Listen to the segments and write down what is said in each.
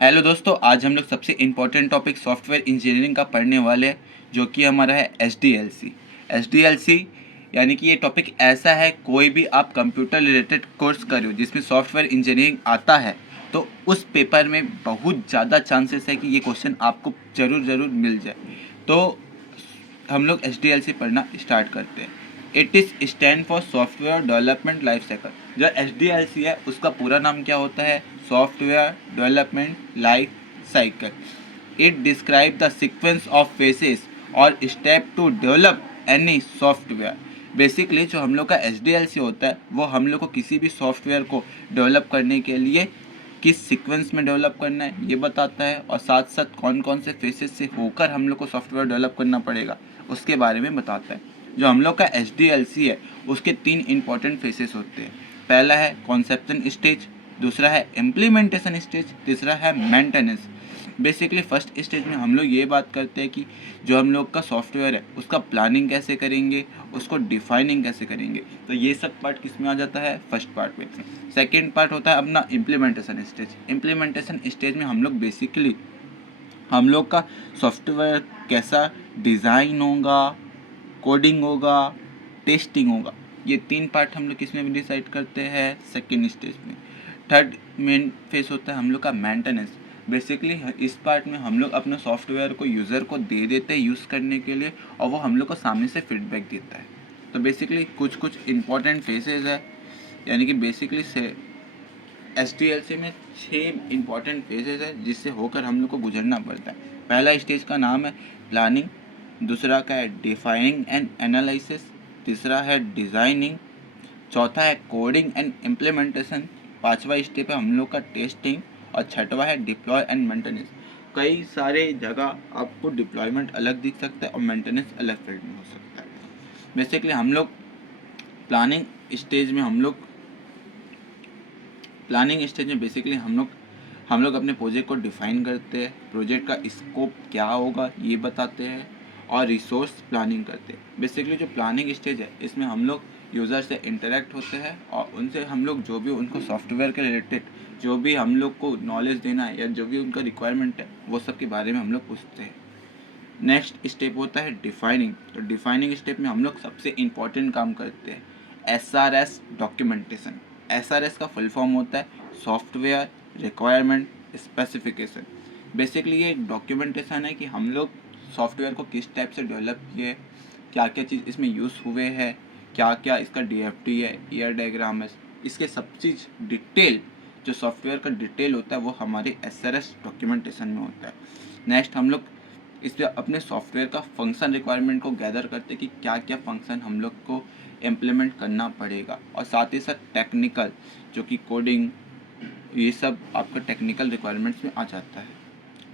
Hello दोस्तों, आज हम लोग सबसे इम्पोर्टेंट टॉपिक सॉफ्टवेयर इंजीनियरिंग का पढ़ने वाले हैं, जो कि हमारा है एच डी एल सी। यानी कि ये टॉपिक ऐसा है, कोई भी आप कंप्यूटर रिलेटेड कोर्स कर रहे हो जिसमें सॉफ्टवेयर इंजीनियरिंग आता है, तो उस पेपर में बहुत ज़्यादा चांसेस है कि ये क्वेश्चन आपको ज़रूर मिल जाए। तो हम लोग एच पढ़ना स्टार्ट करते हैं। It is stand for software development life cycle. जो एच है उसका पूरा नाम क्या होता है? Software development life cycle. It describe the sequence of phases और step to develop any software. Basically जो हम लोग का एच होता है वो हम लोग को किसी भी सॉफ्टवेयर को डेवलप करने के लिए किस सीक्वेंस में डेवलप करना है ये बताता है, और साथ साथ कौन कौन से फेसेस से होकर हम लोग को सॉफ्टवेयर डेवलप करना पड़ेगा उसके बारे में बताता है। जो हम लोग का एच है उसके 3 इंपॉर्टेंट फेसेस होते हैं। पहला है कॉन्सेप्शन स्टेज, दूसरा है इम्प्लीमेंटेशन स्टेज, तीसरा है मेंटेनेंस। बेसिकली फर्स्ट स्टेज में हम लोग ये बात करते हैं कि जो हम लोग का सॉफ्टवेयर है उसका प्लानिंग कैसे करेंगे, उसको डिफाइनिंग कैसे करेंगे। तो ये सब पार्ट किस में आ जाता है? फर्स्ट पार्ट में। सेकेंड पार्ट होता है अपना इम्प्लीमेंटेशन स्टेज। इम्प्लीमेंटेशन स्टेज में हम लोग बेसिकली हम लोग का सॉफ्टवेयर कैसा डिज़ाइन होगा, कोडिंग होगा, टेस्टिंग होगा, ये 3 पार्ट हम लोग किस में भी डिसाइड करते हैं? सेकेंड स्टेज में। थर्ड मेन फेस होता है हम लोग का मेंटेनेंस। बेसिकली इस पार्ट में हम लोग अपने सॉफ्टवेयर को यूज़र को दे देते हैं यूज़ करने के लिए, और वो हम लोग को सामने से फीडबैक देता है। तो बेसिकली कुछ इंपॉर्टेंट फेसेस है, यानी कि बेसिकली से एच में 6 इंपॉर्टेंट फेजेस है जिससे होकर हम लोग को गुजरना पड़ता है। पहला स्टेज का नाम है प्लानिंग, दूसरा का है डिफाइनिंग एंड एनालिसिस, तीसरा है डिज़ाइनिंग, चौथा है कोडिंग एंड इम्प्लीमेंटेशन, पांचवा स्टेप है हम लोग का टेस्टिंग, और छठवा है डिप्लॉय एंड मेंटेनेंस। कई सारे जगह आपको डिप्लॉयमेंट अलग दिख सकता है और मेंटेनेंस अलग फील्ड में हो सकता है। बेसिकली हम लोग प्लानिंग स्टेज में बेसिकली हम लोग अपने प्रोजेक्ट को डिफ़ाइन करते हैं, प्रोजेक्ट का स्कोप क्या होगा ये बताते हैं, और रिसोर्स प्लानिंग करते हैं। बेसिकली जो प्लानिंग स्टेज है इसमें हम लोग यूज़र से इंटरेक्ट होते हैं और उनसे हम लोग जो भी उनको सॉफ्टवेयर के रिलेटेड जो भी हम लोग को नॉलेज देना है या जो भी उनका रिक्वायरमेंट है वो सब के बारे में हम लोग पूछते हैं। नेक्स्ट स्टेप होता है डिफाइनिंग। तो डिफाइनिंग स्टेप में हम लोग सबसे इम्पॉर्टेंट काम करते हैं SRS डॉक्यूमेंटेशन। SRS का फुल फॉर्म होता है सॉफ्टवेयर रिक्वायरमेंट स्पेसिफिकेशन। बेसिकली ये एक डॉक्यूमेंटेशन है कि हम लोग सॉफ्टवेयर को किस टाइप से डेवलप किए, क्या क्या चीज़ इसमें यूज़ हुए हैं, क्या क्या इसका DFT है, ईयर डायग्राम है, इसके सब चीज़ डिटेल जो सॉफ्टवेयर का डिटेल होता है वो हमारे SRS डॉक्यूमेंटेशन में होता है। नेक्स्ट हम लोग इस पर अपने सॉफ्टवेयर का फंक्शन रिक्वायरमेंट को गैदर करते कि क्या क्या फंक्शन हम लोग को इम्प्लीमेंट करना पड़ेगा, और साथ ही साथ टेक्निकल जो कि कोडिंग, ये सब आपका टेक्निकल रिक्वायरमेंट्स में आ जाता है।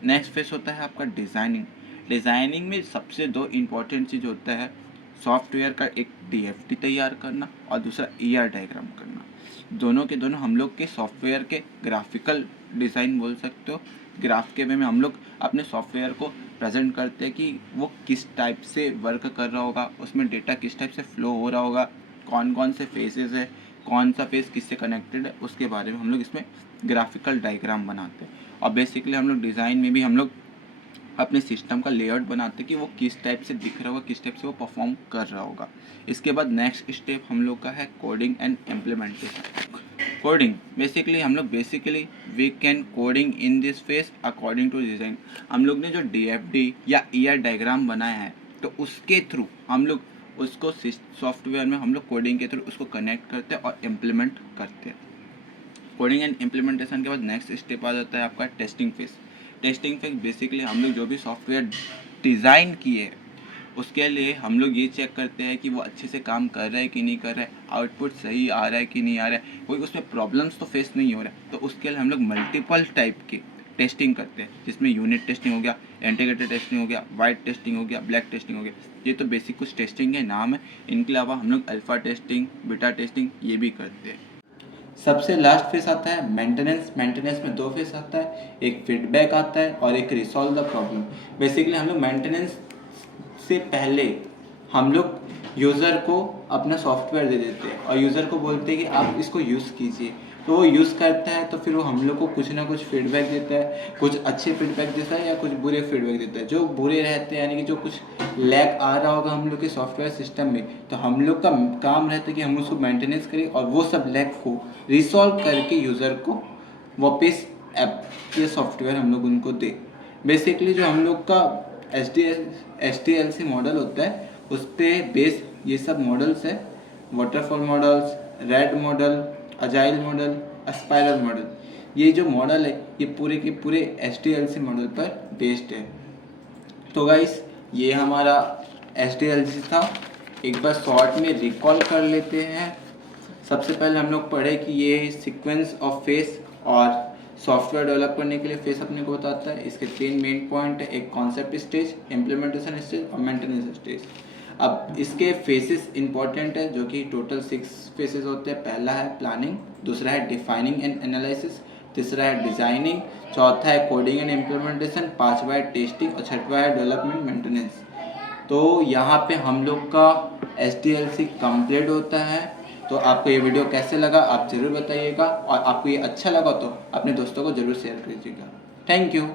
नेक्स्ट फेस होता है आपका डिज़ाइनिंग। डिज़ाइनिंग में सबसे 2 इम्पॉर्टेंट चीज़ होता है सॉफ्टवेयर का एक DFT तैयार करना और दूसरा ER डायग्राम करना। दोनों के दोनों हम लोग के सॉफ्टवेयर के ग्राफिकल डिज़ाइन बोल सकते हो। ग्राफ के वे में हम लोग अपने सॉफ्टवेयर को प्रेजेंट करते हैं कि वो किस टाइप से वर्क कर रहा होगा, उसमें डेटा किस टाइप से फ्लो हो रहा होगा, कौन कौन से फेसेस है, कौन सा फेस किससे कनेक्टेड है, उसके बारे में हम लोग इसमें ग्राफिकल डायग्राम बनाते हैं। और बेसिकली हम लोग डिज़ाइन में भी हम लोग अपने सिस्टम का लेआउट बनाते हैं कि वो किस टाइप से दिख रहा होगा, किस टाइप से वो परफॉर्म कर रहा होगा। इसके बाद नेक्स्ट स्टेप हम लोग का है coding and implementation. Coding basically we can coding in this phase according to design. हम लोग ने जो DFD या ER डायग्राम बनाया है तो उसके थ्रू हम लोग उसको सॉफ्टवेयर में हम लोग कोडिंग के थ्रू उसको कनेक्ट करते हैं और इम्प्लीमेंट करते हैं। कोडिंग एंड इम्प्लीमेंटेशन के बाद नेक्स्ट स्टेप आ जाता है आपका testing phase. Testing phase basically हम लोग जो भी सॉफ्टवेयर डिज़ाइन किए हैं उसके लिए हम लोग ये चेक करते हैं कि वो अच्छे से काम कर रहा है कि नहीं कर रहा है, आउटपुट सही आ रहा है कि नहीं आ रहा है, कोई उसमें प्रॉब्लम्स तो फेस नहीं हो रहा है। तो उसके लिए हम लोग मल्टीपल टाइप की टेस्टिंग करते हैं, जिसमें यूनिट टेस्टिंग हो गया, इंटीग्रेटेड टेस्टिंग हो गया, वाइट टेस्टिंग हो गया, ब्लैक टेस्टिंग हो गया। ये तो बेसिक कुछ टेस्टिंग के नाम है। इनके अलावा हम लोग अल्फ़ा टेस्टिंग, बीटा टेस्टिंग ये भी करते हैं। सबसे लास्ट फेस आता है मेंटेनेंस। मेंटेनेंस में 2 फेस आता है, एक फीडबैक आता है और एक रिसॉल्व द प्रॉब्लम। बेसिकली हम लोग मेंटेनेंस से पहले हम लोग यूज़र को अपना सॉफ्टवेयर दे देते हैं और यूज़र को बोलते हैं कि आप इसको यूज़ कीजिए। तो वो यूज़ करता है तो फिर वो हम लोग को कुछ ना कुछ फीडबैक देता है, कुछ अच्छे फीडबैक देता है या कुछ बुरे फीडबैक देता है। जो बुरे रहते हैं यानी कि जो कुछ लैग आ रहा होगा हम लोग के सॉफ्टवेयर सिस्टम में, तो हम लोग का काम रहता है कि हम उसको मेंटेनेंस करें और वो सब लैग को रिसॉल्व करके यूज़र को वापस ऐप या सॉफ्टवेयर हम लोग उनको दें। बेसिकली जो हम लोग का SDLC मॉडल होता है उस पर बेस ये सब मॉडल्स है, waterfall models, RAD model, agile model, spiral model. ये जो मॉडल है ये पूरे के पूरे SDLC मॉडल पर बेस्ड है। तो गाइस ये हमारा SDLC था, एक बार शॉर्ट में रिकॉल कर लेते हैं। सबसे पहले हम लोग पढ़े कि ये सीक्वेंस ऑफ फेस और सॉफ्टवेयर डेवलप करने के लिए फेस अपने को बताता है। इसके 3 मेन पॉइंट है, एक कॉन्सेप्ट स्टेज, इम्प्लीमेंटेशन स्टेज और मेंटेनेंस स्टेज। अब इसके फेसेस इंपॉर्टेंट है जो कि टोटल 6 फेसेस होते हैं। पहला है प्लानिंग, दूसरा है डिफाइनिंग एंड एनालिसिस, तीसरा है डिज़ाइनिंग, चौथा है कोडिंग एंड इम्प्लीमेंटेशन, पांचवा है टेस्टिंग और छठवा है डेवलपमेंट मेंटेनेंस। तो यहाँ पे हम लोग का SDLC कंप्लीट होता है। तो आपको ये वीडियो कैसे लगा आप ज़रूर बताइएगा, और आपको ये अच्छा लगा तो अपने दोस्तों को ज़रूर शेयर कीजिएगा। Thank you.